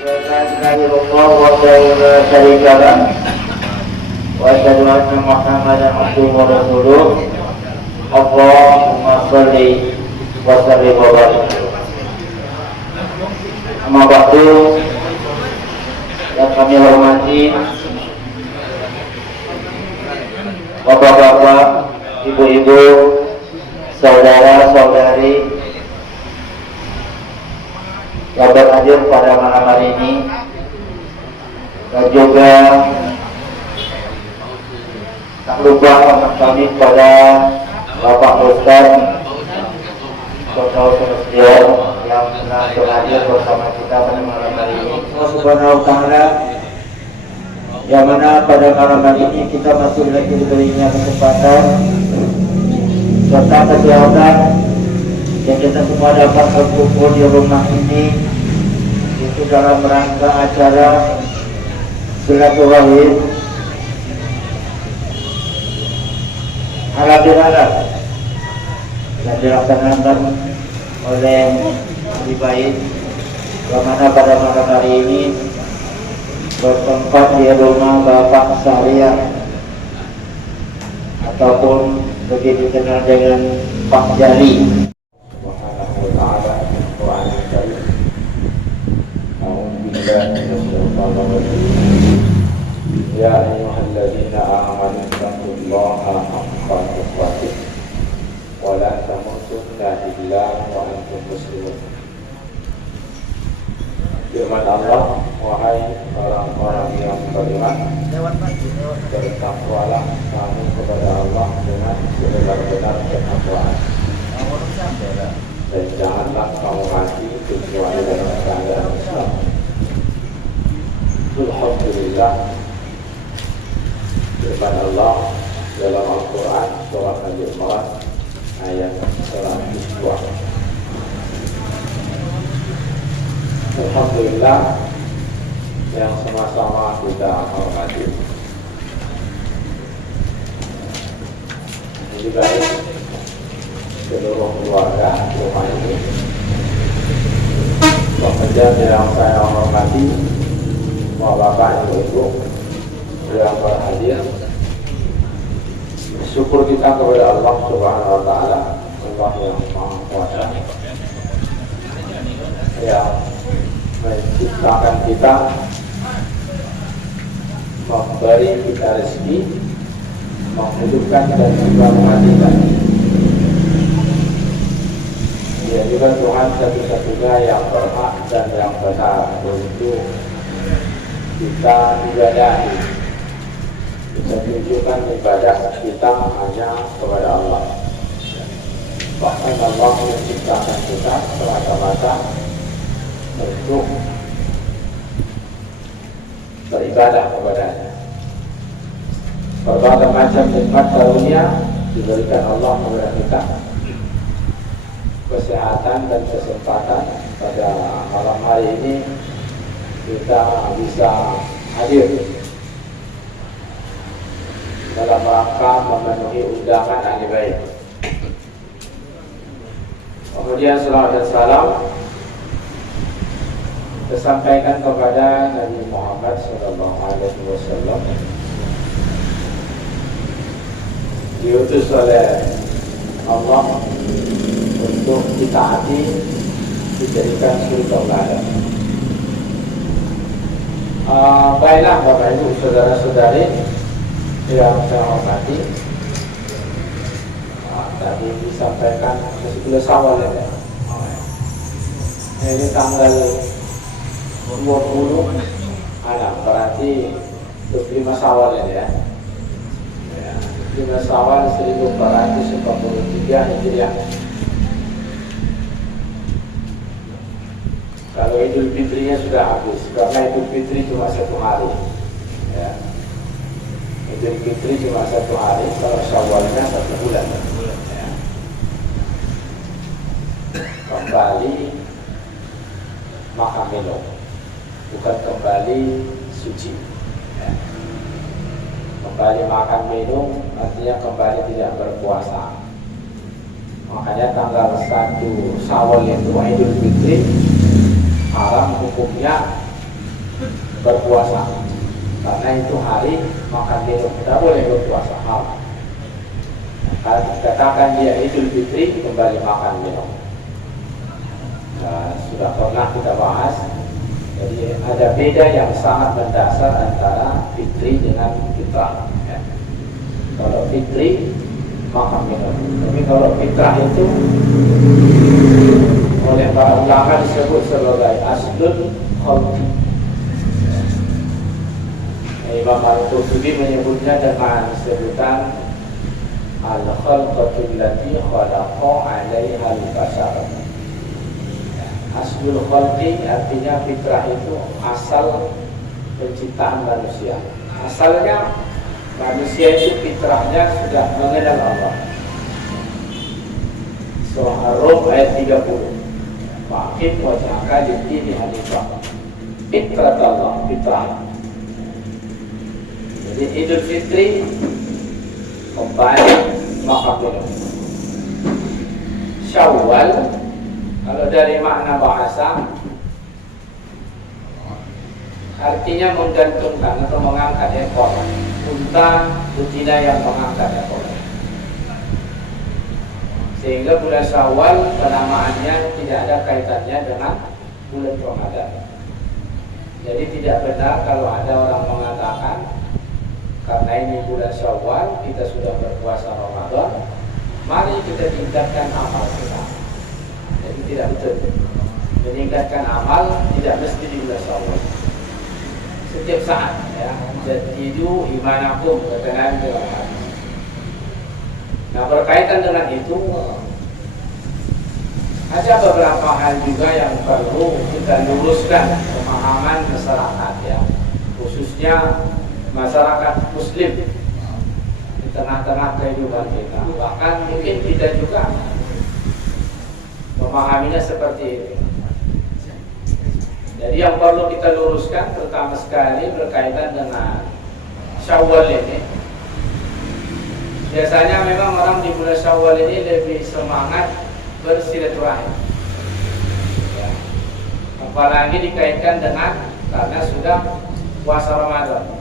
La ilaha wa syarika lah wa asyhadu anna Muhammadan abduhu wa rasuluh. Allahumma shalli wa sallim wa barik. Amma ba'du, yang kami hormati bapak-bapak, ibu-ibu, saudara-saudari yang berhadir pada malam hari ini, dan juga tak lupa kami pada Bapak Ustaz Saudara yang telah berhadir bersama kita pada malam hari ini. Allah Subhanahu wa Ta'ala, yang mana pada malam hari ini kita masih lagi diberinya kesempatan serta kesehatan yang kita semua dapat berkumpul di rumah ini, itu dalam rangka acara silaturahim halal bihalal yang dilaksanakan oleh ahli bait, yang mana pada malam hari ini bertempat di rumah Bapak Syariah ataupun lebih dikenal dengan Pak Jali. Ya ayyuhalladzina amanu taqullaha haqqa tuqatih wa la tamutunna illa wa antum muslimun. Firman Allah, wahai orang-orang yang beriman, bertakwalah kamu kepada Allah dengan sebenar-benar ketakwaan, dan janganlah kamu mati kecuali dalam keadaan Islam. Alhamdulillah, firman Allah dalam Al-Quran surah Al-Imran ayat 102. Alhamdulillah yang sama-sama kita hormati. Ini baik seluruh keluarga rumah ini, pekerja yang saya hormati, bapak ibu yang berhadir. Syukur kita kepada Allah Subhanahu wa Ta'ala, Allah yang Maha Kuasa, yang menciptakan kita, memberi kita rezeki, menghidupkan dan juga mematikan. Dia juga Tuhan satu-satunya yang berhak dan yang benar untuk kita ibadahi. Kita tunjukkan ibadah kita hanya kepada Allah. Bahkan Allah menciptakan kita semata-mata untuk beribadah kepadanya. Berbagai macam nikmat karunia diberikan Allah kepada kita. Kesehatan dan kesempatan pada malam hari ini kita bisa hadir dalam rangka memenuhi undangan ahli bait. Kemudian salawat dan salam disampaikan kepada Nabi Muhammad SAW, diutus oleh Allah untuk ditaati, dijadikan suri tauladan. Baiklah Bapak Ibu saudara-saudari yang saya hormati, tadi disampaikan 10 Syawal ya. Ini tanggal 20 berarti 25 Syawal ya. 25 Syawal 1443 Hijriah. Kalau Idul Fitrinya sudah habis, karena Idul Fitri cuma 1 hari ya. Idul Fitri cuma 1 hari, kalau Syawalnya 1 bulan ya. Kembali makan minum, bukan kembali suci ya. Kembali makan minum artinya kembali tidak berpuasa. Makanya tanggal 1 Syawal itu Idul Fitri haram hukumnya berpuasa. Karena itu hari makan minum, tidak boleh berpuasa haram. Kalau dikatakan dia Idul Fitri, kembali makan minum. Nah, sudah pernah kita bahas. Jadi ada beda yang sangat mendasar antara fitri dengan fitrah. Ya. Kalau fitri makan minum, tapi kalau fitrah itu oleh para ulama disebut sebagai aslul khalqi. Imam Al-Qurtubi menyebutnya dengan sebutan al-khalqatul lati khalaqa 'alaiha al-bashar. Aslul khalqi artinya fitrah itu asal penciptaan manusia. Asalnya manusia itu fitrahnya sudah mengenal Allah. Surah Ar-Rum ayat 30. Waqim wajhaka lid-dini hanifah. Fitrat Allah, fitrah. Jadi Idul Fitri kembali makan minum. Syawal, kalau dari makna bahasa, artinya menggantungkan atau mengangkat ekor. Unta betina yang mengangkat ekor. Sehingga bulan Syawal penamaannya tidak ada kaitannya dengan bulan Ramadan. Jadi tidak benar kalau ada orang mengatakan karena ini bulan Syawal kita sudah berpuasa Ramadan, mari kita tingkatkan amal kita. Jadi tidak betul. Meningkatkan amal tidak mesti di bulan Syawal. Setiap saat ya, jadidu imanakum kata Nabi Muhammad. Nah, berkaitan dengan itu ada beberapa hal juga yang perlu kita luruskan pemahaman masyarakat ya, khususnya masyarakat Muslim di tengah-tengah kehidupan kita. Bahkan mungkin kita juga memahaminya seperti itu. Jadi yang perlu kita luruskan pertama sekali berkaitan dengan Syawal ini. Biasanya memang orang di bulan Syawal ini lebih semangat bersilaturahim. Ya. Apalagi dikaitkan dengan karena sudah puasa Ramadan.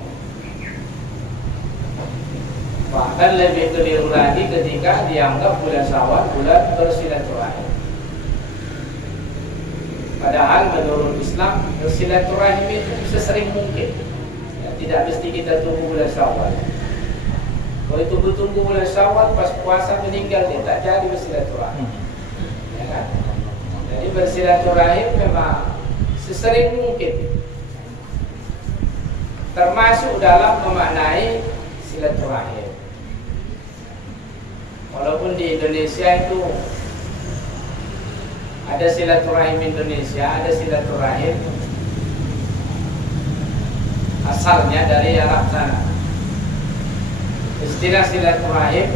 Bahkan lebih keliru lagi ketika dianggap bulan Syawal bulan bersilaturahim. Padahal menurut Islam bersilaturahim itu sesering mungkin. Ya, tidak mesti kita tunggu bulan Syawal. Kalau itu tunggu bulan Syawal pas puasa meninggal dia tak jadi bersilaturahim. Ya kan? Jadi bersilaturahim memang sesering mungkin. Termasuk dalam memaknai silaturahim. Walaupun di Indonesia itu ada silaturahim Indonesia, ada silaturahim asalnya dari Arab sana. Istilah silaturahim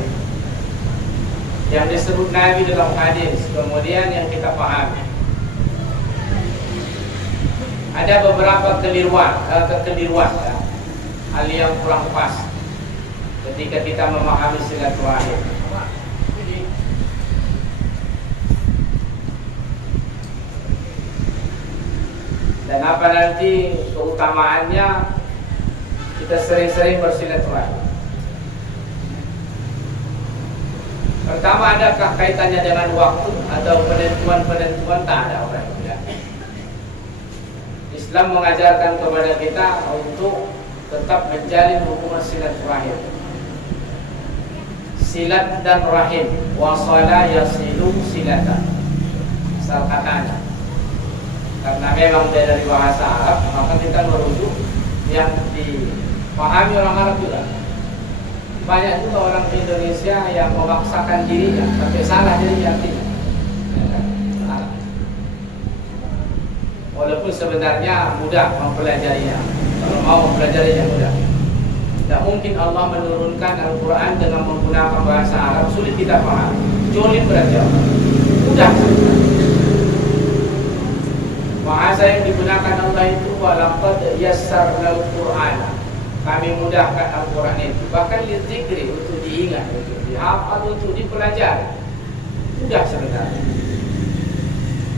yang disebut Nabi dalam hadis, kemudian yang kita pahami. Ada beberapa kekeliruan ya, hal yang kurang pas ketika kita memahami silaturahim. Dan apa nanti keutamaannya kita sering-sering bersilaturahim. Pertama, adakah kaitannya dengan waktu atau penentuan-penentuan? Tak ada orang ya. Islam mengajarkan kepada kita untuk tetap menjalin hubungan silaturahim. Silat dan rahim, wasala yasilu silatan. Asal katanya. Karena memang dari bahasa Arab, maka kita merujuk yang dipahami orang Arab juga. Banyak juga orang di Indonesia yang memaksakan dirinya sampai salah jadi artinya. Walaupun sebenarnya mudah mempelajarinya. Kalau mau mempelajarinya mudah. Tidak mungkin Allah menurunkan Al-Quran dengan menggunakan bahasa Arab sulit kita paham. Jolim berarti apa? Mudah. Bahasa yang digunakan Allah itu walaqad yassarnal Qur'an. Kami mudahkan Al-Quran itu. Bahkan lidzikri, untuk diingat, untuk dihafal, untuk dipelajari. Mudah sebenarnya.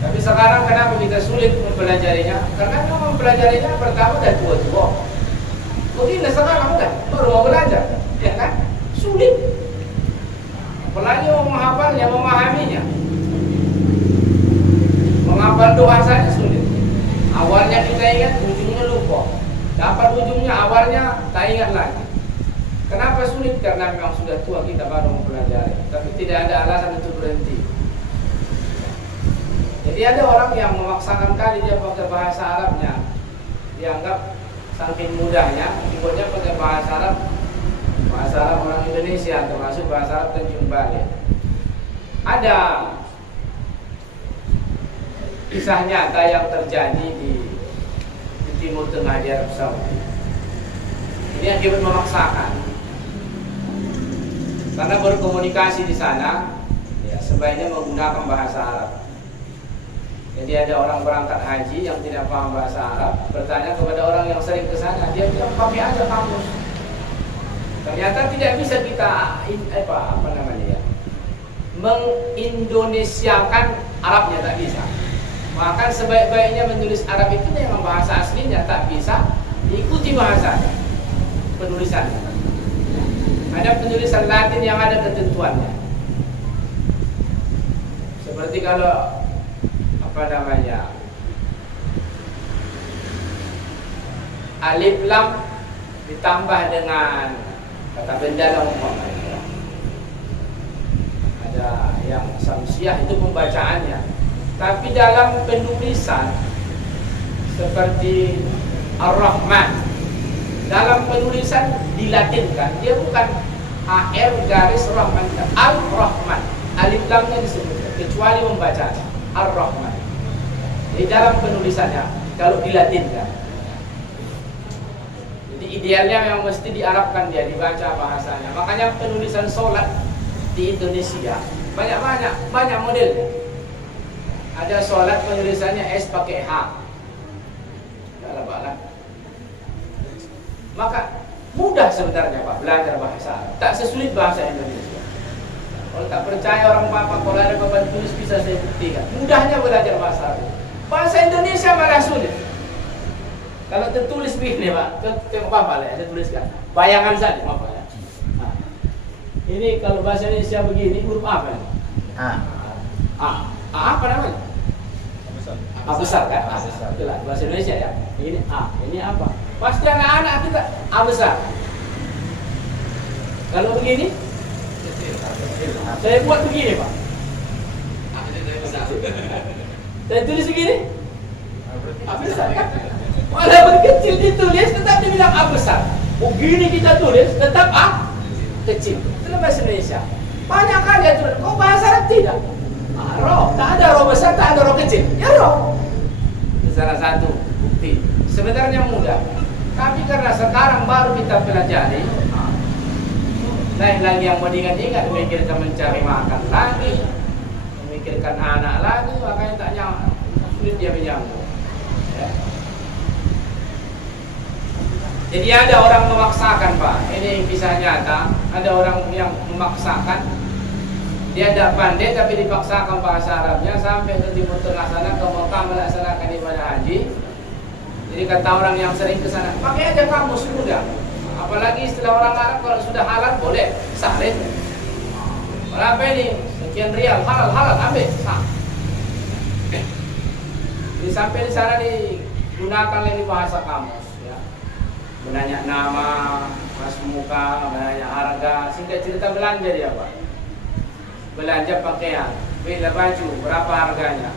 Tapi sekarang kenapa kita sulit mempelajarinya? Karena memang mempelajarinya pertama dan tua-tua. Begini sekarang udah baru mau belajar, ya kan? Sulit. Apalagi mau menghafalnya, memahaminya. Menghafal doa saja sulit. Awalnya kita ingat, ujungnya lupa. Dapat ujungnya, awalnya tak ingat lagi. Kenapa sulit? Karena memang sudah tua kita baru mempelajari. Tapi tidak ada alasan untuk berhenti. Jadi ada orang yang memaksakan kali dia pakai bahasa Arabnya, dianggap saking mudahnya, dibuatnya pakai bahasa Arab orang Indonesia, termasuk bahasa Arab Tanjung Balai. Ada kisah nyata yang terjadi di Timur Tengah, di Arab Saudi. Ini akibat memaksakan, karena berkomunikasi di sana, ya, sebaiknya menggunakan bahasa Arab. Jadi ada orang berangkat haji yang tidak paham bahasa Arab, bertanya kepada orang yang sering ke sana, dia bilang pakai aja kamus. Ternyata tidak bisa kita mengindonesiakan Arabnya, tak bisa. Bahkan sebaik-baiknya menulis Arab itu dengan bahasa aslinya tak bisa diikuti bahasanya, penulisannya. Ada penulisan Latin yang ada ketentuannya. Seperti kalau alif lam ditambah dengan kata benda yang umpamanya. Ada yang samsiah itu pembacaannya. Tapi dalam penulisan seperti Ar-Rahman, dalam penulisan dilatinkan, dia bukan AR garis Rahman, Al-Rahman, alif lamnya disebut, kecuali membacanya Ar-Rahman. Di dalam penulisannya kalau dilatinkan. Jadi idealnya memang mesti diarabkan, dia dibaca bahasanya. Makanya penulisan sholat di Indonesia banyak modelnya. Ada sholat penulisannya S pakai H. Maka mudah sebenarnya Pak belajar bahasa Arab. Tak sesulit bahasa Indonesia. Kalau tak percaya orang Bapak, kalau ada Bapak tulis bisa saya buktikan. Mudahnya belajar bahasa Arab. Bahasa Indonesia malah sulit. Kalau tertulis begini Pak, tengok Bapak lah, saya tuliskan. Bayangan saja Bapak ya. Nah, ini kalau bahasa Indonesia begini, huruf apa ini? A apa namanya? A besar kan? A besar. Itulah bahasa Indonesia ya. Ini A, ini apa? Pasti anak-anak kita A besar. Kalau begini, saya buat begini Pak. Saya tulis begini, A besar kan? Walaupun kecil ditulis, tetap dibilang A besar. Begini kita tulis, tetap A kecil. Itu bahasa Indonesia. Banyak kan dia tulis, kok bahasa Arab tidak? Roh, tak ada roh besar, tak ada roh kecil. Ya roh. Itu salah satu bukti. Sebenarnya mudah. Tapi karena sekarang baru kita pelajari, lain lagi yang mau diingat-ingat, memikirkan mencari makan lagi, memikirkan anak lagi, makanya tak nyaman, sulit dia menyambung. Ya. Jadi ada orang memaksakan Pak, ini kisah nyata, ada orang yang memaksakan, dia tidak pandai tapi dipaksakan bahasa Arabnya sampai ke Timur Tengah sana, ke Mekah melaksanakan ibadah haji. Jadi kata orang yang sering ke sana, pakai aja kamus mudah. Apalagi istilah orang Arab kalau sudah halal boleh salin. Berapa ini? Sekian rial, halal ambil. Sah. Jadi sampai di sana digunakan lagi bahasa kamus. Ya. Menanya nama, mas muka, menanya harga, singkat cerita belanja dia Pak. Belanja pakaian, beda baju, berapa harganya?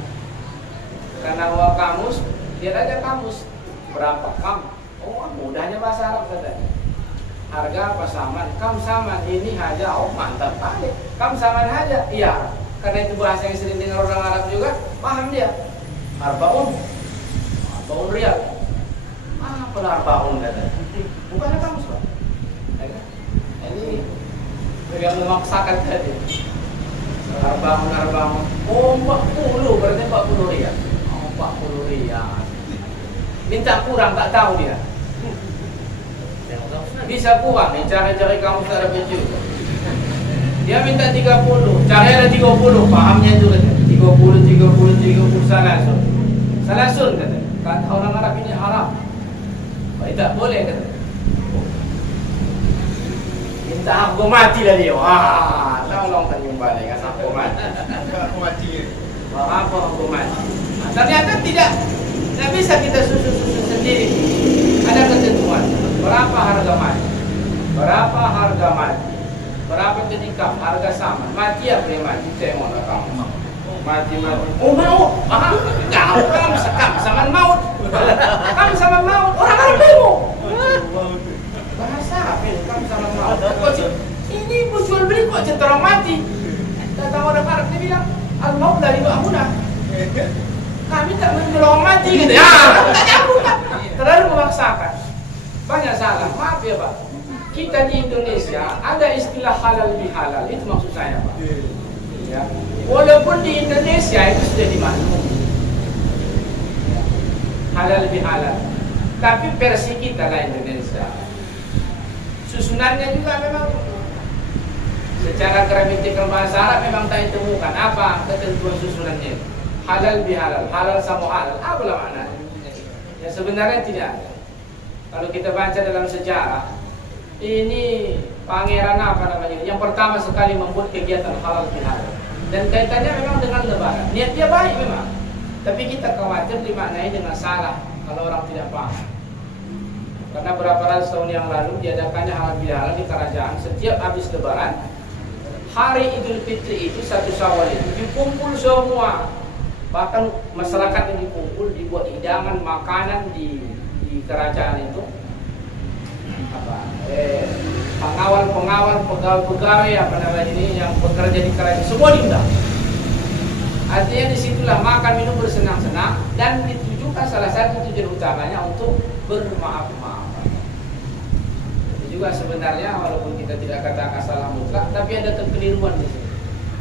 Karena bawa kamus, dia aja kamus berapa kam? Oh mudahnya bahasa Arab katanya. Harga apa saman? Kam saman ini aja, oh mantap kali. Kam saman aja, iya. Karena itu bahasa yang sering dengar orang Arab juga, paham dia. Arbaun rial. Apa arbaun katanya? Bukannya kamus Pak. Ini yang memaksakan tadi. Arbaun. Oh 40, berarti 40 rial. Oh 40 rial. Minta kurang, tak tahu dia. Bisa kurang, cari kamu secara kecil. Dia minta 30, cari ada 30, pahamnya itu kan. 30 salasun. Salasun kata. Kata orang Arab ini haram. Tak boleh kata. Minta aku mati lah dia. Tolong penyumbang dengan aku mati. Aku mati. Apa aku mati? Ternyata tidak bisa kita susun sendiri. Ada ketentuan. Berapa harga mati? Berapa harga mati? Berapa ketika harga sama? Mati apa yang mati? Tengok lah kamu. Mati. Oh maut. Kamu sama maut. Kamu sama maut. Orang Arab demo. Bahasa apa ini? Kamu sama maut. Ini jual beli kok centang mati. Datang orang Arab dia bilang, al-maut dari Ma'munah. Kami tak menjual mati gitu. Ya, terlalu memaksakan. Banyak salah. Maaf ya Pak. Kita di Indonesia ada istilah halal bihalal. Itu maksud saya Pak. Ya. Walaupun di Indonesia itu sudah dimaklumi halal bihalal, tapi versi kita lah Indonesia. Susunannya juga memang secara gramatikal bahasa Arab memang tak ditemukan apa ketentuan susunannya. Halal bihalal, halal sama halal, apalah maknanya? Ya sebenarnya tidak ada. Kalau kita baca dalam sejarah, ini pangeran apa namanya? Yang pertama sekali membuat kegiatan halal bihalal. Dan kaitannya memang dengan lebaran. Niat dia baik memang. Tapi kita khawatir dimaknai dengan salah kalau orang tidak paham. Karena berapa ratus tahun yang lalu diadakannya halal bihalal di kerajaan setiap habis lebaran. Hari Idul Fitri itu 1 Syawal itu dikumpul semua. Bahkan masyarakat yang dikumpul dibuat hidangan makanan di kerajaan itu. Pengawal, pegawai apa namanya ini yang bekerja di kerajaan semua diundang. Artinya disitulah makan minum bersenang-senang dan ditujukan salah satu tujuan utamanya untuk bermaaf-maafan. Itu juga sebenarnya walaupun kita tidak katakan salah mutlak, tapi ada kekeliruan di sini.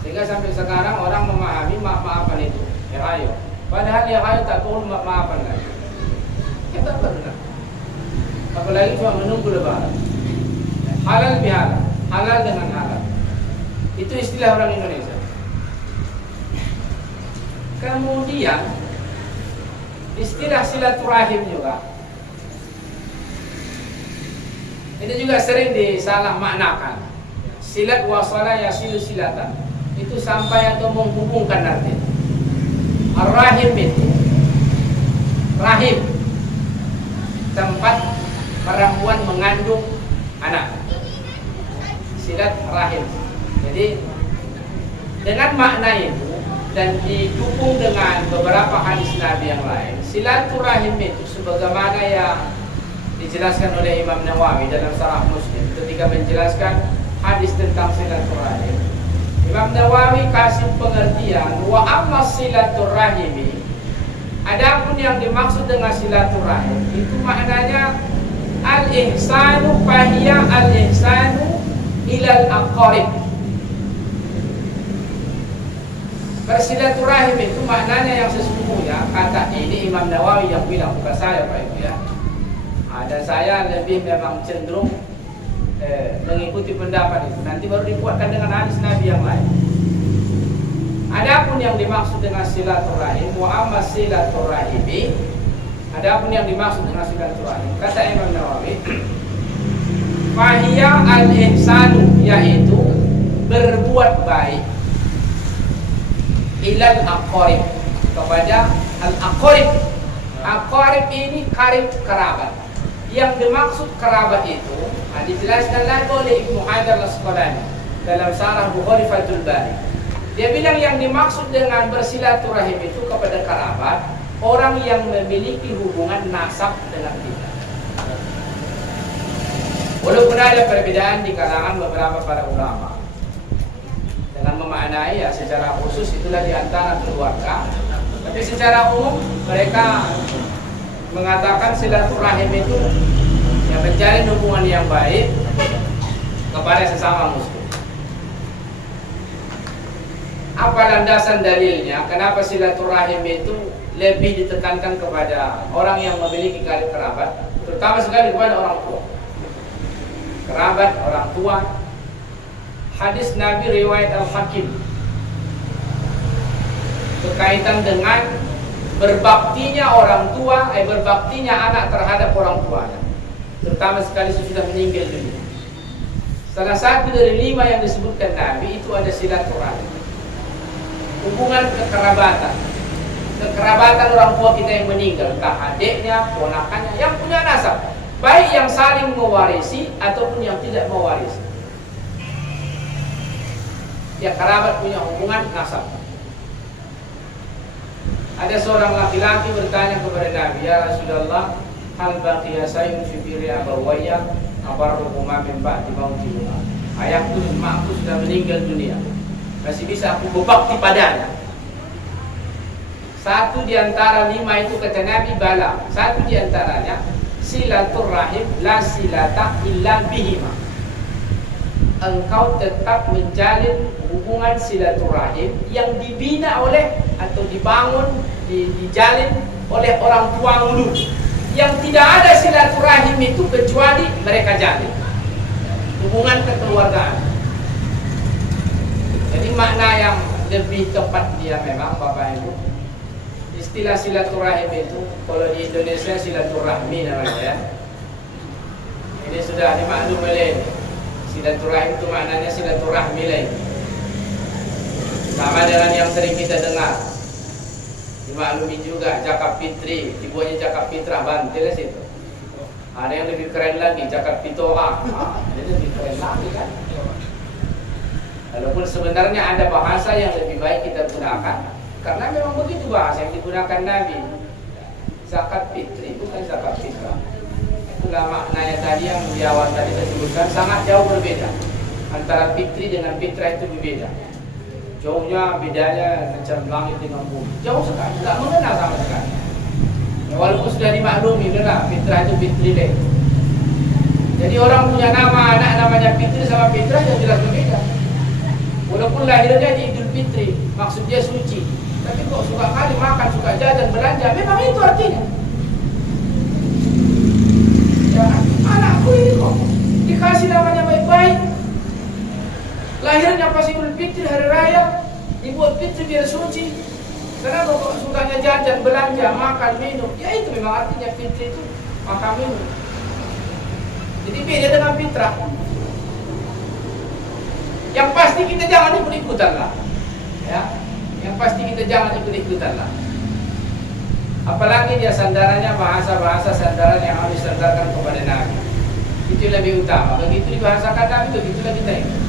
Sehingga sampai sekarang orang memahami maaf-maafan itu ya ayo. Padahal ya ayo tak perlu maaf-maafan lagi. Kita benar. Apalagi cuma menunggu lebaran. Halal bihalal, halal dengan halal. Itu istilah orang Indonesia. Kemudian istilah silaturahim juga. Ini juga sering disalah maknakan. Silat wasala yasilu silatan. Itu sampai atau menghubungkan nanti. Ar-rahim itu rahim, tempat perempuan mengandung anak. Silat rahim. Jadi dengan makna itu dan didukung dengan beberapa hadis Nabi yang lain, silaturahim itu sebagaimana yang dijelaskan oleh Imam Nawawi dalam Syarah Muslim ketika menjelaskan hadis tentang silaturahim. Imam Nawawi kasih pengertian wa amma silaturahimi, adapun yang dimaksud dengan silaturahim itu maknanya al-ihsanu fahiya al-ihsanu ilal aqarib. Bersilaturahim itu maknanya yang sesungguhnya, kata ini Imam Nawawi yang bilang, bukan saya Pak Ibu ya. Dan saya lebih memang cenderung mengikuti pendapat itu. Nanti baru dikuatkan dengan hadis Nabi yang lain. Adapun yang dimaksud dengan silaturahim, wa amma silaturahimi, adapun yang dimaksud dengan silaturahim, kata Imam Nawawi, fahiya al-ihsanu, yaitu berbuat baik ilal aqarib, kepada al-aqarib. Aqarib ini karib, kerabat. Yang dimaksud kerabat itu dijelaskan lagi oleh Ibnu Hajar al-Asqalani dalam Syarah Bukhari Fathul Bari. Dia bilang yang dimaksud dengan bersilaturahim itu kepada kerabat orang yang memiliki hubungan nasab dengan kita. Walaupun ada perbedaan di kalangan beberapa para ulama dengan memaknai ya secara khusus itulah di antara keluarga, tapi secara umum mereka mengatakan silaturahim itu yang menjalin hubungan yang baik kepada sesama muslim. Apa landasan dalilnya? Kenapa silaturahim itu lebih ditekankan kepada orang yang memiliki karib kerabat, terutama sekali kepada orang tua. Kerabat orang tua. Hadis Nabi riwayat Al-Hakim. berkaitan dengan berbaktinya orang tua, berbaktinya anak terhadap orang tuanya, terutama sekali sudah meninggal dunia. Salah satu dari 5 yang disebutkan Nabi itu ada silaturahmi, hubungan kekerabatan. Kekerabatan orang tua kita yang meninggal, entah adiknya, ponakannya, yang punya nasab, baik yang saling mewarisi ataupun yang tidak mewarisi. Ya, kerabat punya hubungan nasab. Ada seorang laki-laki bertanya kepada Nabi, "Ya Rasulullah, hal baqiya sayyun fi birri abawayya abarruhuma min ba'di mautihima." Ayahku dan emakku sudah meninggal dunia, masih bisa aku berbakti padanya. Satu di antara 5 itu kata Nabi, bala. Satu di antaranya silaturrahim la silata illa bihima. Engkau tetap menjalin hubungan silaturahim yang dibina oleh atau dibangun, dijalin oleh orang tuamu dulu. Yang tidak ada silaturahim itu kecuali mereka jalin hubungan kekeluargaan. Jadi makna yang lebih tepat dia memang Bapak Ibu, istilah silaturahim itu kalau di Indonesia silaturahmi namanya ya. Ini sudah dimaklum oleh silaturahim itu maknanya silaturahmi lain. Sama dengan yang sering kita dengar, dimaklumi juga zakat fitri, dibuatnya zakat fitrah bantil situ. Ada yang lebih keren lagi, zakat fitoha. Ini lebih keren lagi kan. Walaupun sebenarnya ada bahasa yang lebih baik kita gunakan, karena memang begitu bahasa yang digunakan Nabi. Zakat fitri bukan zakat fitrah. Itulah maknanya tadi yang di awal tadi saya sebutkan, sangat jauh berbeda. Antara fitri dengan fitrah itu berbeda. Jauhnya bedanya macam langit dengan bumi. Jauh sekali, tidak mengenal sama sekali. Ya, walaupun sudah dimaklumi, benar fitrah itu fitri deh. Jadi orang punya nama anak namanya fitri sama fitrah yang jelas berbeda. Walaupun lahirnya di Idul Fitri, maksudnya suci, tapi kok suka kali makan, suka jajan, belanja, memang itu artinya. Ya, anakku ini kok dikasih namanya baik-baik, lahirnya pas Idul Fitri hari raya, dibuat fitri biar suci. Karena kok sukanya jajan, belanja, makan, minum, ya itu memang artinya fitri itu makan minum. Jadi beda dengan fitrah. Yang pasti kita jangan ikut-ikutan lah, ya. Yang pasti kita jangan ikut-ikutan lah. Apalagi dia sandarannya bahasa-bahasa sandaran yang harus disandarkan kepada Nabi. Itu lebih utama. Begitu dibahasakan Nabi, begitulah kita ikut.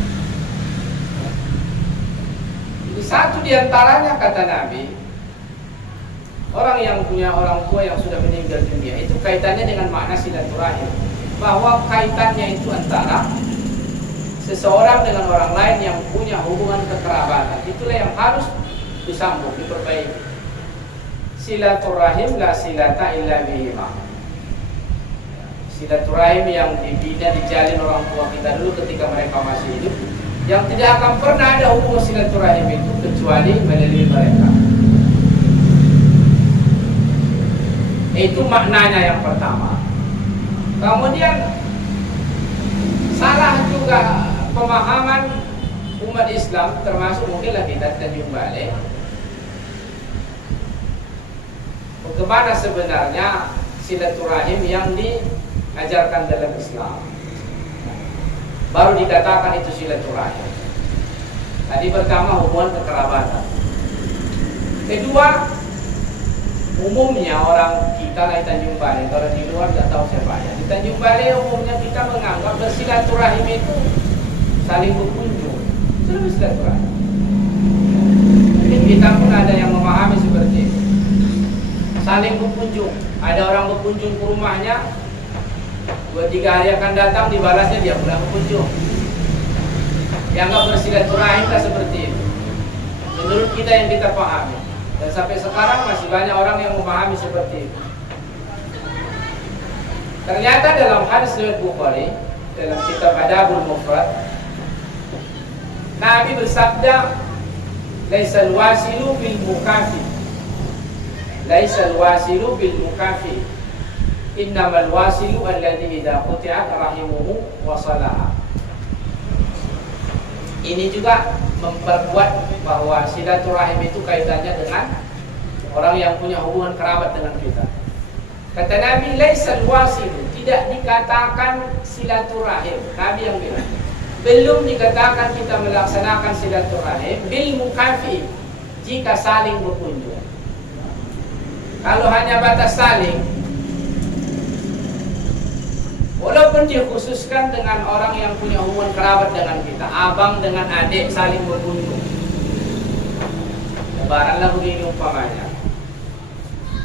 Jadi satu diantaranya kata Nabi, orang yang punya orang tua yang sudah meninggal dunia itu kaitannya dengan makna silaturahim, bahwa kaitannya itu antara seseorang dengan orang lain yang punya hubungan kekerabatan. Itulah yang harus disambung, diperbaiki. Silaturahim la silata illa bihima. Silaturahim yang dibina, dijalin orang tua kita dulu ketika mereka masih hidup, yang tidak akan pernah ada hubungan silaturahim itu kecuali melalui mereka. Itu maknanya yang pertama. Kemudian salah juga pemahaman umat Islam, termasuk mungkinlah kita Tanjung Balai, bagaimana sebenarnya silaturahim yang diajarkan dalam Islam. Baru dikatakan itu silaturahim. Tadi pertama hubungan kekerabatan. Kedua, umumnya orang kita di Tanjung Balai, kalau di luar tidak tahu siapa ya. Di Tanjung Balai umumnya kita menganggap bersilaturahim itu saling berkunjung. Itu lebih silaturahim. Mungkin kita pun ada yang memahami seperti itu. Saling berkunjung. Ada orang berkunjung ke rumahnya, 2-3 hari akan datang, dibalasnya dia pulang berkunjung. Dianggap bersilaturahim lah seperti itu. Menurut kita yang kita pahami. Dan sampai sekarang masih banyak orang yang memahami seperti itu. Ternyata dalam hadis riwayat Bukhari, dalam kitab Adabul Mufrad, Nabi bersabda, "Laisal wasilu bil mukafi. Laisal wasilu bil mukafi. Innamal wasilu alladhi idza quti'at rahimuhu wa salaha." Ini juga memperkuat bahwa silaturahim itu kaitannya dengan orang yang punya hubungan kerabat dengan kita. Kata Nabi, laisal wasil, tidak dikatakan silaturahim. Nabi yang bilang, belum dikatakan kita melaksanakan silaturahim bil mukafi, jika saling berkunjung. Kalau hanya batas saling, walaupun dikhususkan dengan orang yang punya hubungan kerabat dengan kita, abang dengan adik saling berkunjung. Lebaranlah begini umpamanya.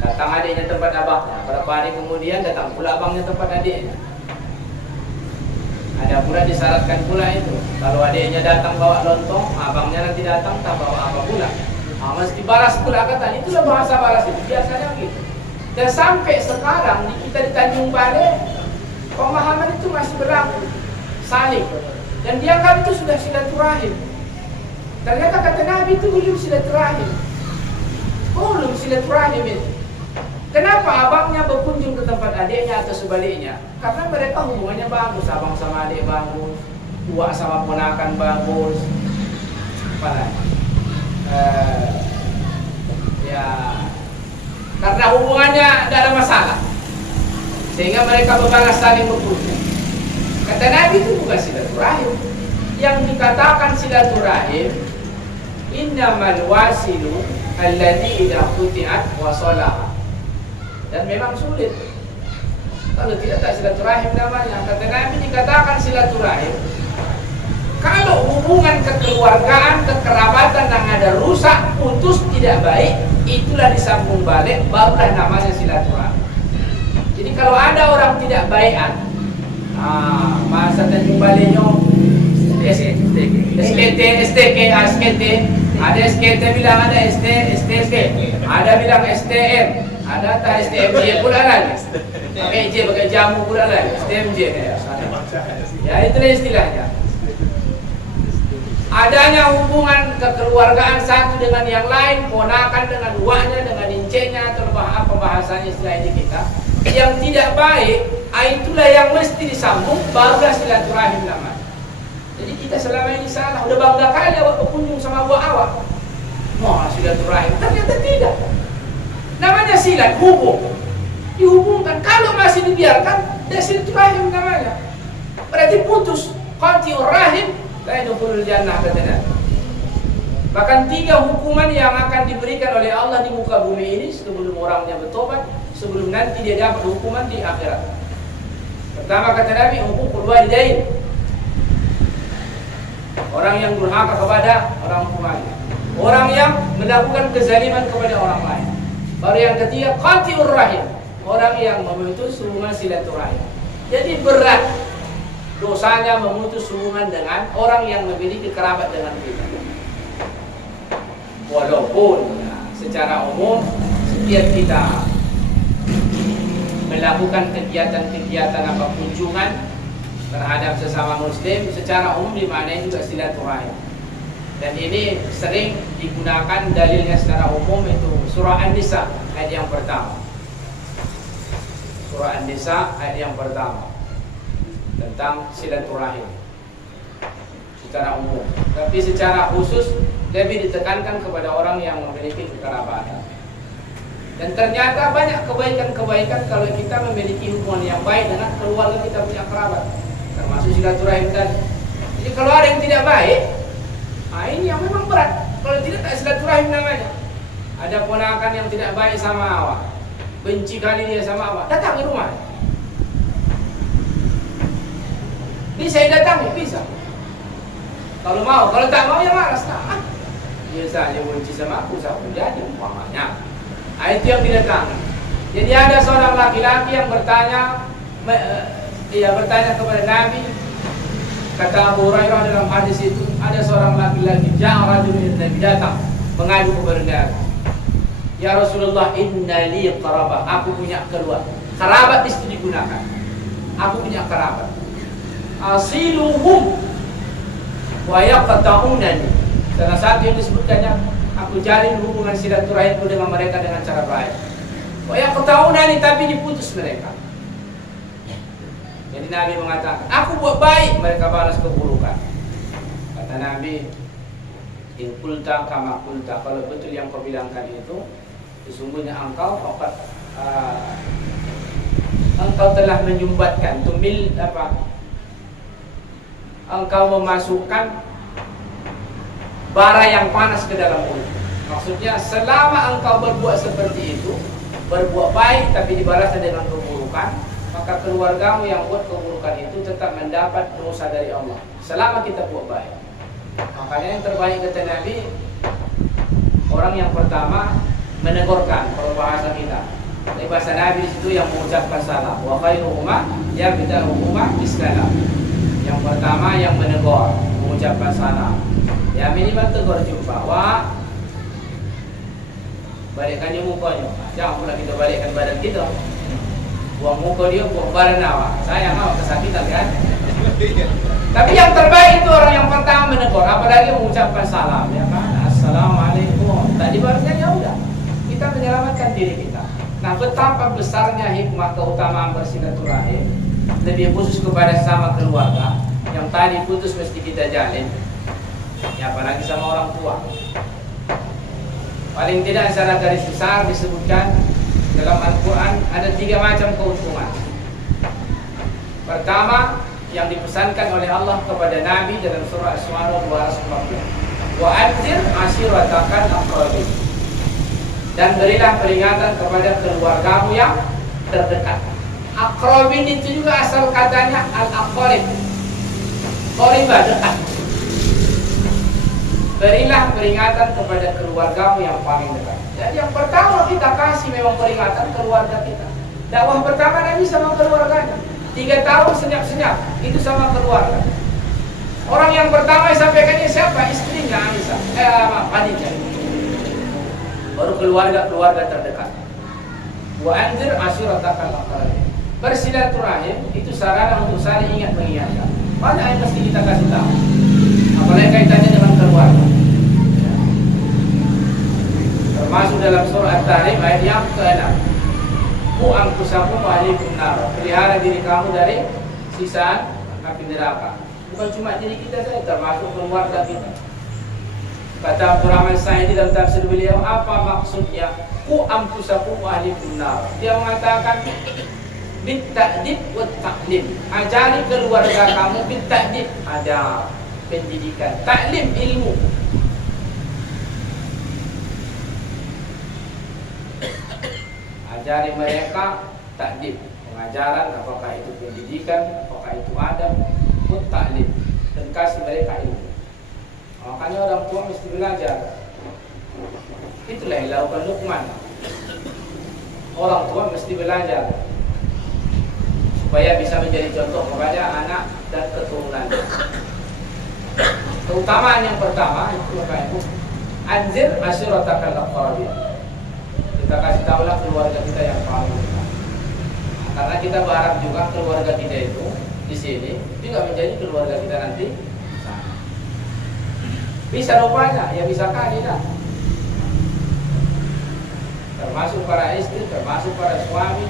Datang adiknya tempat abangnya, berapa hari kemudian datang pula abangnya tempat adiknya. Ada pula disyaratkan pula itu, kalau adiknya datang bawa lontong, abangnya nanti datang tak bawa apa pula. Mesti balas pula kata, itulah bahasa balas itu, biasanya begitu. Dan sampai sekarang kita di Tanjung Balai, pemahaman itu masih berlaku, saling. Dan dianggap itu sudah silaturahim. Ternyata kata Nabi itu belum silaturahim. Belum silaturahim itu. Kenapa abangnya berkunjung ke tempat adiknya atau sebaliknya? Karena mereka hubungannya bagus, abang sama adik bagus, uak sama ponakan bagus. Apa lagi? Ya, karena hubungannya tidak ada masalah, sehingga mereka berbalas saling berkunjung. Kata Nabi itu bukan silaturahim. Yang dikatakan silaturahim, innamal wasilu alladhi idza quti'at wasalaha. Dan memang sulit. Kalau tidak tak silaturahim namanya. Kata Nabi dikatakan silaturahim kalau hubungan kekeluargaan, kekerabatan yang ada rusak, putus, tidak baik, itulah disambung balik, barulah namanya silaturahim. Jadi kalau ada orang tidak baikan, masa Tanjung Baliknya SKT, ada SKT bilang ada STSK, ada bilang STM, ada tak STMJ pula lagi, pakai J pakai jamu pula lagi, STMJ ya itulah istilahnya. Adanya hubungan kekeluargaan satu dengan yang lain, ponakan dengan uaknya, dengan incenya, atau apa bahasanya istilah ini kita, yang tidak baik, itulah yang mesti disambung, barulah silaturahim namanya. Jadi kita selama ini salah, udah bangga kali awak berkunjung sama awak, mau silaturahim, ternyata tidak. Namanya silat, hubung, dihubungkan. Kalau masih dibiarkan, dia silaturahim namanya. Berarti putus, qati'ur rahim, la yadkhulul jannah katanya. Bahkan 3 hukuman yang akan diberikan oleh Allah di muka bumi ini sebelum orangnya bertobat, sebelum nanti dia dapat hukuman di akhirat. Pertama kata Nabi, huququl walidain. Orang yang durhaka kepada orang tuanya, orang yang melakukan kezaliman kepada orang lain. Baru yang ketiga, qati'ur rahim, orang yang memutus hubungan silaturahim. Jadi berat dosanya memutus hubungan dengan orang yang memiliki kerabat dengan kita. Walaupun secara umum setiap kita melakukan kegiatan-kegiatan apa kunjungan terhadap sesama muslim, secara umum dimaknai juga silaturahim. Dan ini sering digunakan dalilnya secara umum, itu surah An-Nisa ayat yang pertama. Surah An-Nisa ayat yang pertama tentang silaturahim secara umum, tapi secara khusus lebih ditekankan kepada orang yang memiliki kekerabatan. Dan ternyata banyak kebaikan-kebaikan kalau kita memiliki hubungan yang baik dengan keluarga kita punya kerabat, termasuk silaturahim tadi. Jadi kalau ada yang tidak baik, ini yang memang berat. Kalau tidak, tak silaturahim namanya. Ada ponakan yang tidak baik sama awak, benci kali dia sama awak, datang ke rumah. Bisa datangi, bisa. Kalau mau, kalau tak mau ya malas. Dia saja benci sama aku, saya jadi umpamanya. Itu yang didatangi. Jadi ada seorang laki-laki yang bertanya, dia bertanya kepada Nabi. Kata Abu Hurairah dalam hadis itu, ada seorang laki-laki Nabi datang mengadu kepada Nabi. Ya Rasulullah, inna li qarabah, aku punya keluarga. Kerabat itu digunakan. Aku punya kerabat. Asiluhum wa yaqta'unani. Salah satu yang disebutkannya, aku jalin hubungan silaturahimku dengan mereka dengan cara baik. Wa yaqta'unani, tapi diputus mereka. Jadi Nabi mengatakan, aku buat baik, mereka balas keburukan. Kata kata Nabi, in qulta kama qulta, kalau betul yang kau bilang tadi itu, sesungguhnya engkau engkau telah menyumbatkan engkau memasukkan bara yang panas ke dalam mulut. Maksudnya selama engkau berbuat seperti itu, berbuat baik tapi dibalasnya dengan keburukan, maka keluargamu yang buat keburukan itu tetap mendapat dosa dari Allah selama kita buat baik. Makanya yang terbaik kata Nabi, orang yang pertama menegurkan, kalau bahasa kita. Dari bahasa Nabi itu yang mengucapkan salam. Wa khairuhuma yabda'uhuma bisalam. Yang pertama yang menegur, mengucapkan salam. Ya minimal tegur jumpa. Wah, balikkan mukanya. Jangan pula kita balikkan badan kita. Buang muka dia, buang badan awak. Saya mau kesakitan kan? Tapi yang terbaik itu orang yang pertama menegur, apalagi mengucapkan salam. Ya kan? Assalamualaikum. Tadi barusan ya udah. Kita menyelamatkan diri kita. Nah, betapa besarnya hikmah keutamaan bersilaturahim, lebih khusus kepada sama keluarga yang tadi putus mesti kita jalin. Ya, apalagi sama orang tua. Paling tidak secara garis besar disebutkan dalam Al-Quran ada 3 macam keuntungan. Pertama, yang dipesankan oleh Allah kepada Nabi dalam surah As-Suara 240. Wa anzir ashiratakal aqrabin. Dan berilah peringatan kepada keluargamu yang terdekat. Aqrabin itu juga asal katanya al-aqrib. Qaribah, dekat. Berilah peringatan kepada keluargamu yang paling dekat. Jadi yang pertama kita kasih memang peringatan keluarga kita. Dakwah pertama Nabi sama keluarganya. 3 tahun senyap-senyap, itu sama keluarga. Orang yang pertama sampaikannya siapa? Istrinya Aisyah. Khadijah. Baru keluarga terdekat. Wa anzir ashiratakal aqrabin. Bersilaturahim itu sarana untuk saling ingat mengingatkan. Banyak yang mesti kita kasih tahu. Apalagi kaitannya dengan keluarga. Termasuk dalam surah At-Tahrim ayat yang ke-6. Ku anfusakum wa ahlikum nar. Pelihara diri kamu dari sisaan api neraka. Bukan cuma diri kita saja, termasuk keluarga kita. Kata Abdurrahman Sa'idi dalam tafsir beliau, apa maksudnya ku anfusakum wa ahlikum nar? Dia mengatakan bitta'dib wa ta'lim. Ajari keluarga kamu bitta'dib, ada pendidikan, ta'lim ilmu. Ajari mereka ta'dib, pengajaran, apakah itu pendidikan, apakah itu adab, ta'lim, dan kasih mereka ilmu. Makanya orang tua mesti belajar. Itulah yang dilakukan Luqman. Orang tua mesti belajar supaya bisa menjadi contoh kepada anak dan keturunan. Keutamaan yang pertama itu apa itu? Anzir ashiratakal aqrabin. Kita kasih tahulah keluarga kita yang paling dekat. Karena kita berharap juga keluarga kita itu di sini juga menjadi keluarga kita nanti. Bisa rupanya, ya bisa kali lah. Termasuk para istri, termasuk para suami.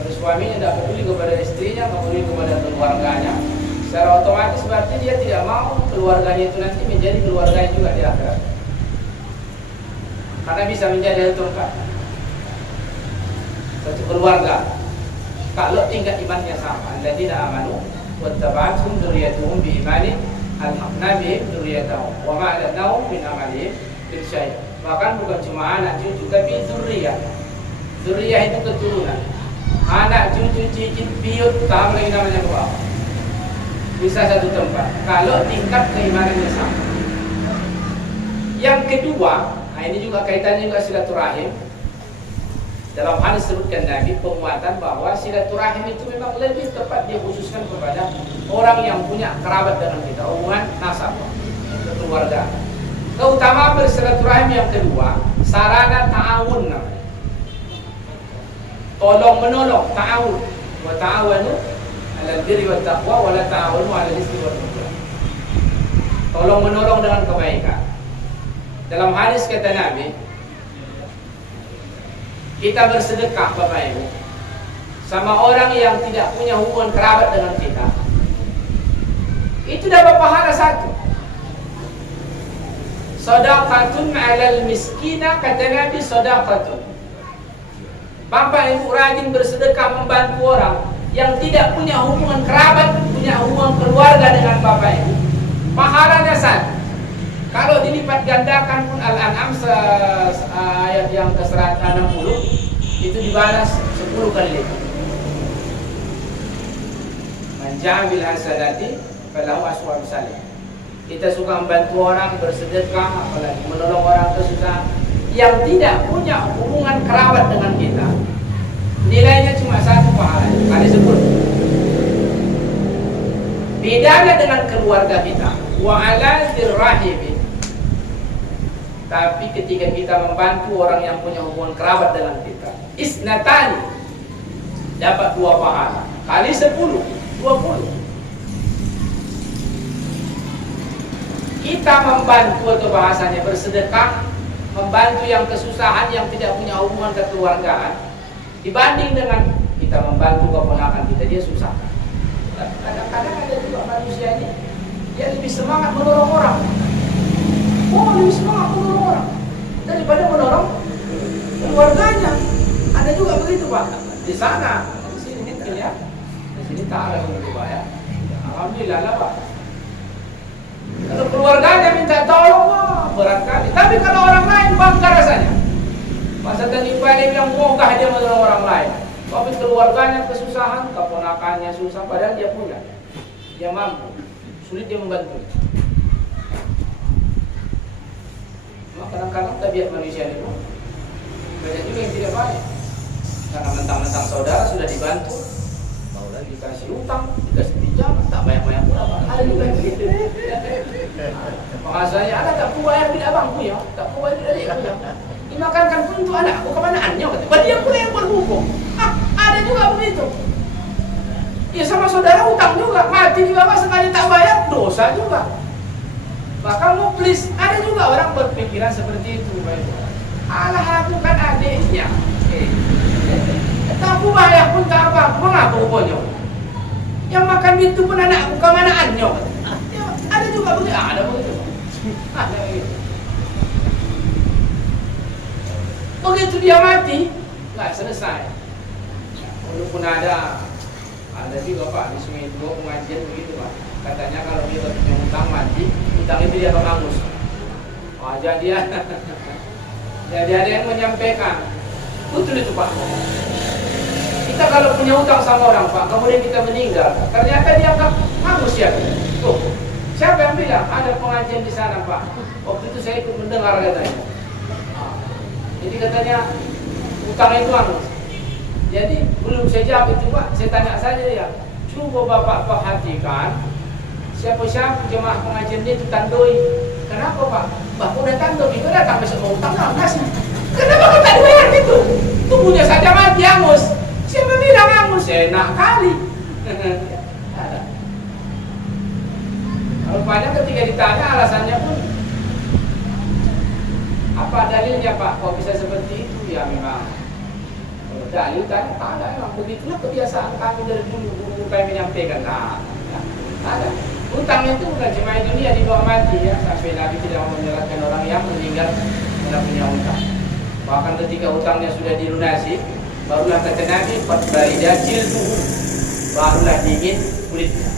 Kalau suaminya tidak peduli kepada istrinya, tidak peduli kepada keluarganya, secara otomatis berarti dia tidak mau keluarganya itu nanti menjadi keluarganya juga di akhirat. Karena bisa menjadi tongkat satu keluarga. Kalau tingkat imannya sama, alladzina amanu wattaba'athum dzurriyyatuhum biimanin alhaqna bihim dzurriyyatahum wa ma alatnahum min amalihim min syai'. Bahkan bukan cuma anak cucu tapi dzurriyyah. Dzurriyyah itu keturunan. Anak cucu cicit piut tahu lagi namanya apa. Bisa satu tempat. Kalau tingkat keimanannya sama. Yang kedua, nah ini juga kaitannya juga silaturahim. Dalam hal disebutkan Nabi penguatan bahwa silaturahim itu memang lebih tepat dikhususkan kepada orang yang punya kerabat dengan kita, hubungan nasab, keluarga. Keutamaan bersilaturahim yang kedua, sarana ta'awun namanya. Tolong menolong, ta'awun. Wa ta'awanu 'alal birri wat taqwa wa la ta'awanu 'alal ismi wal 'udwan. Tolong menolong dengan kebaikan. Dalam hadis kata Nabi, kita bersedekah Bapak Ibu sama orang yang tidak punya hubungan kerabat dengan kita, itu dapat pahala 1. Shadaqatun 'alal miskina, kata Nabi, shadaqatun. Bapak ibu rajin bersedekah membantu orang yang tidak punya hubungan kerabat, punya hubungan keluarga dengan bapak ibu. Pahalanya satu. Kalau dilipat gandakan pun Al-An'am ayat yang ke-160 itu dibalas 10 kali lipat. Man ja'a bil hasanati falahu asyru amsalih. Kita suka membantu orang, bersedekah, apalagi menolong orang kesusahan yang tidak punya hubungan kerabat dengan kita. Nilainya cuma satu pahala, kali 10. Bedanya dengan keluarga kita. Wa 'ala dzirrahimi. Tapi ketika kita membantu orang yang punya hubungan kerabat dengan kita, isnatani, dapat 2 pahala, kali 10, 20. Kita membantu atau bahasanya bersedekah, membantu yang kesusahan, yang tidak punya hubungan kekeluargaan, dibanding dengan kita membantu keponakan kita, dia susah. Kadang-kadang ada juga manusia ini, dia lebih semangat menolong orang. Lebih semangat menolong orang daripada menolong keluarganya. Ada juga begitu Pak. Di sana, di sini mungkin ya. Di sini tak ada begitu Pak ya. Alhamdulillah lah Pak. Kalau keluarganya minta tolong, berat kali. Tapi kalau orang lain bangga rasanya. Masa tadi Pak dia bilang mogah dia menolong orang lain. Tapi keluarganya kesusahan, keponakannya susah, padahal dia punya. Dia mampu. Sulit dia membantu. Kadang-kadang tabiat manusia itu banyak juga yang tidak baik. Karena mentang-mentang saudara sudah dibantu, mau lagi dikasih utang, dikasih pinjam, tak banyak-banyak pula Pak. Ada juga yang begitu. Bahasanya ada tak bayar tidak bang punya, tak bayar tidak dia punya. Dimakankan pun untuk anakku, kemana anaknya kata. Dia pula yang berhukum. Ada juga begitu. Ya sama saudara utang juga, mati juga Pak, sekali tak bayar dosa juga. Maka muflis, ada juga orang berpikiran seperti itu. Alah aku kan adiknya. Aku bayar pun tak apa, mengapa rupanya? Yang makan itu pun anakku, kemana anaknya? Ada juga begitu, ada begitu. Ada begitu. Begitu dia mati, nggak selesai. Walaupun ada juga Pak di Sungai Dua pengajian begitu Pak. Katanya kalau dia punya utang mati, utang itu dia penghapus. Jadi ada yang menyampaikan, betul itu Pak. Kita kalau punya utang sama orang Pak, kemudian kita meninggal, ternyata dia akan hangus ya. Tuh, siapa yang bilang? Ada pengajian di sana Pak. Waktu itu saya ikut mendengar katanya. Jadi katanya utang itu hangus. Jadi belum saya jawab itu Pak, saya tanya saja dia. Coba Bapak perhatikan. Siapa-siapa jemaah pengajian dia itu tandoi. Kenapa Pak? Bapak udah tandoi, itu datang besok mau utang kasih. Kenapa kita dibayar gitu? Tunggunya saja mati hangus. Siapa bilang hangus? Enak kali. Rupanya ketika ditanya alasannya pun, apa dalilnya Pak? Kok bisa seperti itu? Ya memang dalil kan ada, memang begitulah kebiasaan kami dari dulu kami menyampaikan. Ada. Utang itu bukan cuma dunia di bawah mati ya, sampai Nabi tidak mau menyalahkan orang yang meninggal karena punya utang. Bahkan ketika utangnya sudah dilunasi, barulah kata Nabi, "Fatbaridah jilduhu", barulah dingin kulitnya.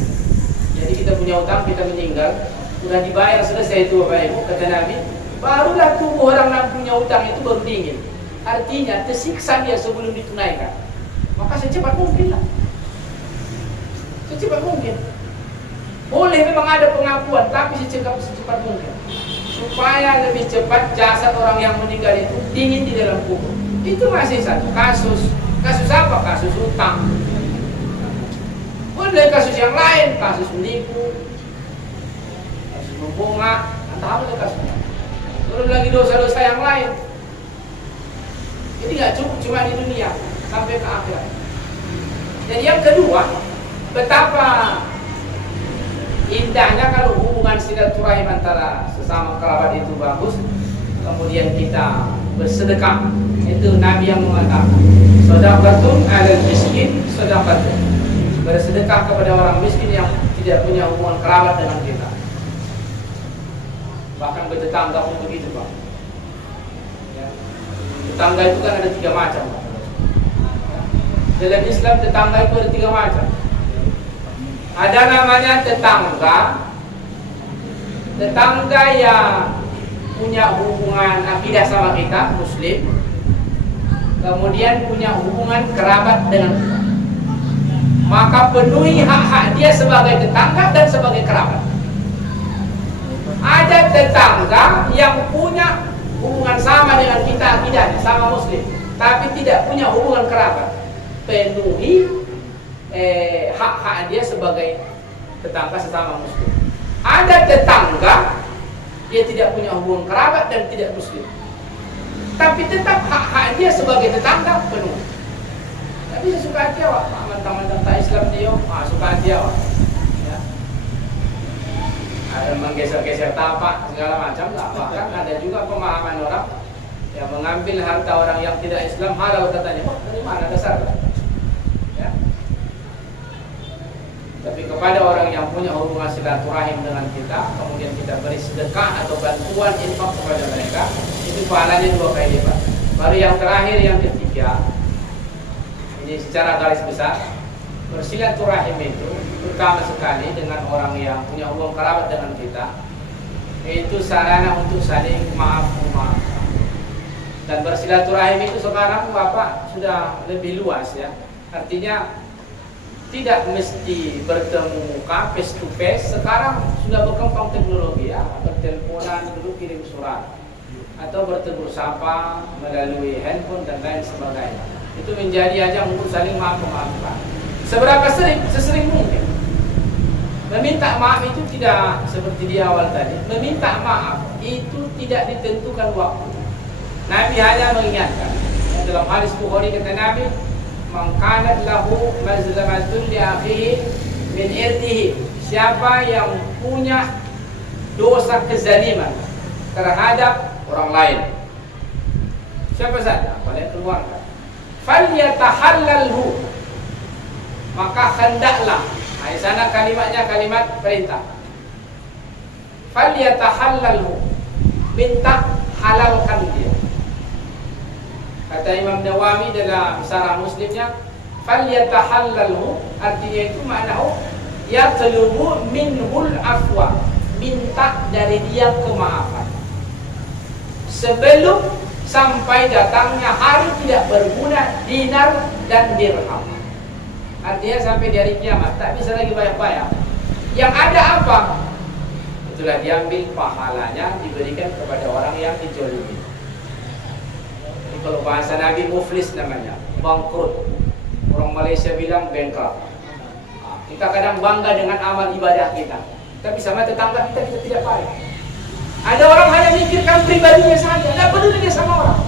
Jadi kita punya utang, kita meninggal, sudah dibayar selesai itu Bapak Ibu, kata Nabi, barulah tubuh orang yang punya utang itu baru dingin. Artinya tersiksa dia sebelum ditunaikan. Maka secepat mungkin lah. Secepat mungkin. Boleh memang ada pengakuan, tapi secepat mungkin. Supaya lebih cepat jasad orang yang meninggal itu dingin di dalam kubur. Itu masih satu kasus. Kasus apa? Kasus utang. Boleh kasus yang lain, kasus menipu, kasus membongkar, entah apa kasusnya. Belum lagi dosa-dosa yang lain. Jadi nggak cukup cuma di dunia, sampai ke akhirat. Dan yang kedua, betapa indahnya kalau hubungan silaturahim antara sesama kerabat itu bagus, kemudian kita bersedekah. Itu Nabi yang mengatakan, shadaqatun 'alal miskin shadaqatun. Bersedekah kepada orang miskin yang tidak punya hubungan kerabat dengan kita. Bahkan bertetangga pun begitu, Pak. Ya. Tetangga itu kan ada 3 macam, Pak. Dalam Islam tetangga itu ada 3 macam. Ada namanya tetangga yang punya hubungan akidah sama kita, Muslim, kemudian punya hubungan kerabat dengan kita. Maka penuhi hak-hak dia sebagai tetangga dan sebagai kerabat. Ada tetangga yang punya hubungan sama dengan kita akidahnya, sama Muslim, tapi tidak punya hubungan kerabat. Penuhi hak-hak dia sebagai tetangga sesama Muslim. Ada tetangga dia tidak punya hubungan kerabat dan tidak Muslim, tapi tetap hak-hak dia sebagai tetangga penuh. Tapi suka hati awak, mentang-mentang tak Islam dia, suka hati awak. Ya. Ada menggeser-geser tapak segala macam lah. Bahkan ada juga pemahaman orang yang mengambil harta orang yang tidak Islam halal, katanya. Wah, dari mana dasar? Ya. Tapi kepada orang yang punya hubungan silaturahim dengan kita, kemudian kita beri sedekah atau bantuan infak kepada mereka, itu pahalanya 2 kali lipat. Baru yang terakhir, yang ketiga, ini secara garis besar, bersilaturahim itu utama sekali dengan orang yang punya hubungan kerabat dengan kita. Itu sarana untuk saling maaf-maaf. Dan bersilaturahim itu sekarang Bapak sudah lebih luas, ya. Artinya tidak mesti bertemu muka, face to face. Sekarang sudah berkembang teknologi, ya. Berteleponan, dulu kirim surat, atau bertegur sapa melalui handphone dan lain sebagainya. Itu menjadi ajang untuk saling maaf-maafkan. Seberapa sering? Sesering mungkin. Meminta maaf itu tidak seperti di awal tadi. Meminta maaf itu tidak ditentukan waktu. Nabi hanya mengingatkan. Dalam hadis Bukhari kata Nabi, "Man kanat lahu mazlamatun li akhihi min irdihi." Siapa yang punya dosa kezaliman terhadap orang lain, siapa saja, boleh keluarga, falyatahallalhu, maka hendaklah. Nah, di sana kalimatnya kalimat perintah. Falyatahallalhu, minta halalkan dia. Kata Imam Nawawi dalam Syarah Muslimnya, falyatahallalhu artinya itu maknanya yatlubu minhul afwa, minta dari dia kemaafan sebelum sampai datangnya hari tidak berguna dinar dan dirham. Artinya sampai di hari kiamat tak bisa lagi bayar-bayar. Yang ada apa? Itulah diambil pahalanya, diberikan kepada orang yang dizalimi. Jadi kalau bahasa Nabi muflis namanya, bangkrut. Orang Malaysia bilang bankrupt. Kita kadang bangga dengan amal ibadah kita, tapi sama tetangga kita tidak baik. Ada orang hanya mikirkan pribadinya saja, tidak peduli dia sama orang.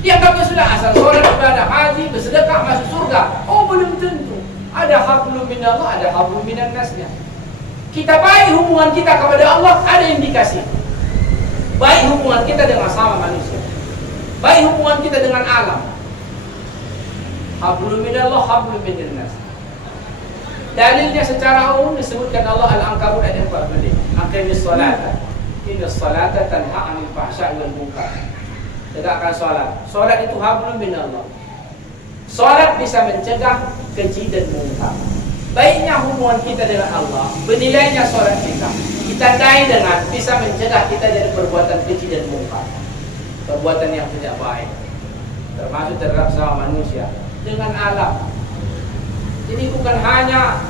Dia anggapnya sudah asal sholat, ibadah, haji, bersedekah, masuk surga. Oh, belum tentu. Ada hablum minallah, ada hablum minan nasnya. Kita baik hubungan kita kepada Allah, ada indikasi. Baik hubungan kita dengan sama manusia. Baik hubungan kita dengan alam. Hablum minallah, hablum minan nas. Dalilnya secara umum disebutkan Allah Al-Ankabut ayat 40. Aqimis salata. Inna salata tanha 'anil fahsya'i wal munkar. Tegakkan salat. Salat itu hablum minallah. Salat bisa mencegah keji dan munkar. Baiknya hubungan kita dengan Allah, bernilainya salat kita. Ditandai dengan bisa mencegah kita dari perbuatan keji dan munkar. Perbuatan yang tidak baik. Termasuk terhadap sama manusia dengan alam. Jadi bukan hanya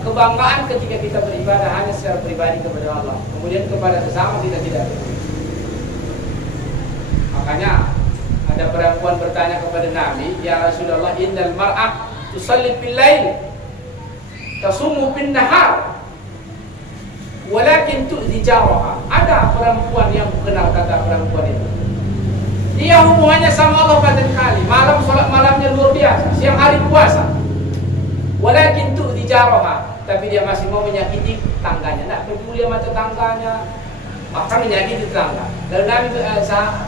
kebanggaan ketika kita beribadah hanya secara pribadi kepada Allah, kemudian kepada sesama kita tidak. Makanya ada perempuan bertanya kepada Nabi, "Ya Rasulullah, innal mar'ah tusalli bil lail, tasumu bin nahar, walakin tu'zi jaraha." Ada perempuan yang kenal kata perempuan itu. Dia hubungannya sama Allah pada kali, malam salat malamnya luar biasa, siang hari puasa. Walakin tu'zi jaraha, tapi dia masih mau menyakiti tangganya. Nak peduli sama tetangganya, maka menyakiti tetangga. Lalu Nabi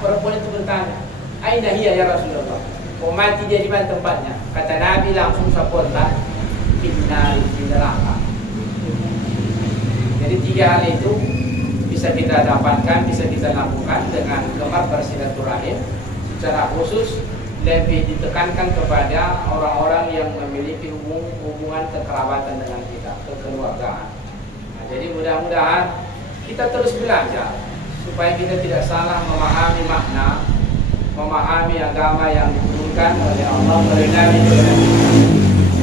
perempuan itu bertanya, "Aina hiya ya Rasulullah?" Oh, mati dia di mana tempatnya? Kata Nabi langsung spontan, "Finnar di neraka." Jadi 3 hal itu bisa kita dapatkan, bisa kita lakukan dengan gemar bersilaturahim. Secara khusus lebih ditekankan kepada orang-orang yang memiliki hubungan kekerabatan dengan kita, kekeluargaan. Nah, jadi mudah-mudahan kita terus belajar supaya kita tidak salah memahami makna, memahami agama yang diturunkan oleh Allah melalui Nabi.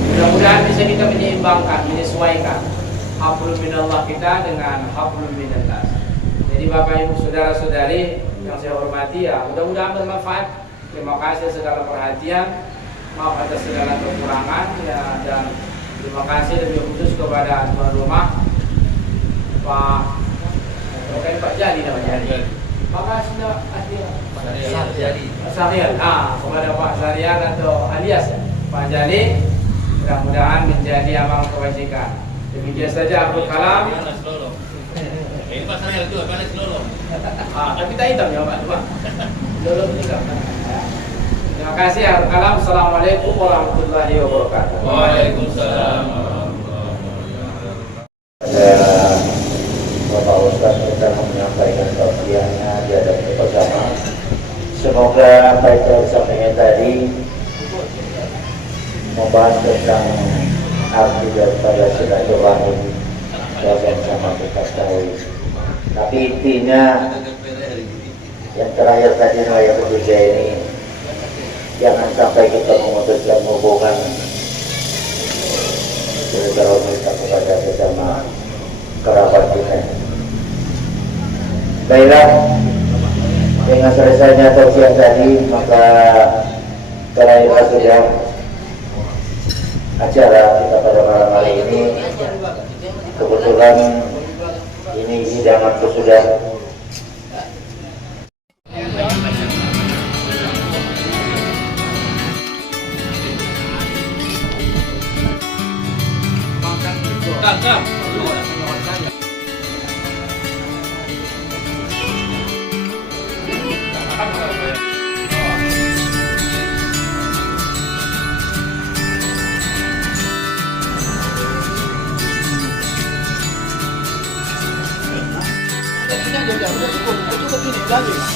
Mudah-mudahan bisa kita menyeimbangkan, menyesuaikan hablum minallah kita dengan hablum minannas. Jadi Bapak Ibu saudara-saudari yang saya hormati, ya mudah-mudahan bermanfaat. Terima kasih segala perhatian, maaf atas segala kekurangan, ya, dan terima kasih lebih khusus kepada tuan rumah Pak Jadi namanya. Maka sudah Sarian. Kepada Pak Sarian atau alias Pak Jadi, mudah-mudahan menjadi amal kebajikan. Demikian saja Abdul Kalam. Ini Pak Sarian itu apa nih lolo? Tapi tak hitam ya Pak. Lolo juga. Terima kasih Abdul Kalam. Assalamualaikum warahmatullahi wabarakatuh. Waalaikumsalam. Bapak Ustaz kita menyampaikan tausiahnya di hadapan bersama. Semoga apa yang telah disampaikan tadi membahas tentang arti daripada silaturahim yang sama kita tahu. Tapi intinya yang terakhir tadi ayat ketiga ini, jangan sampai kita memutuskan hubungan silaturahim kita kepada sesama kerabat kita. Baiklah, dengan selesainya tausiah tadi, maka terakhir sudah acara kita pada malam hari ini. Kebetulan ini hidangan sudah Kakak. Tunggu.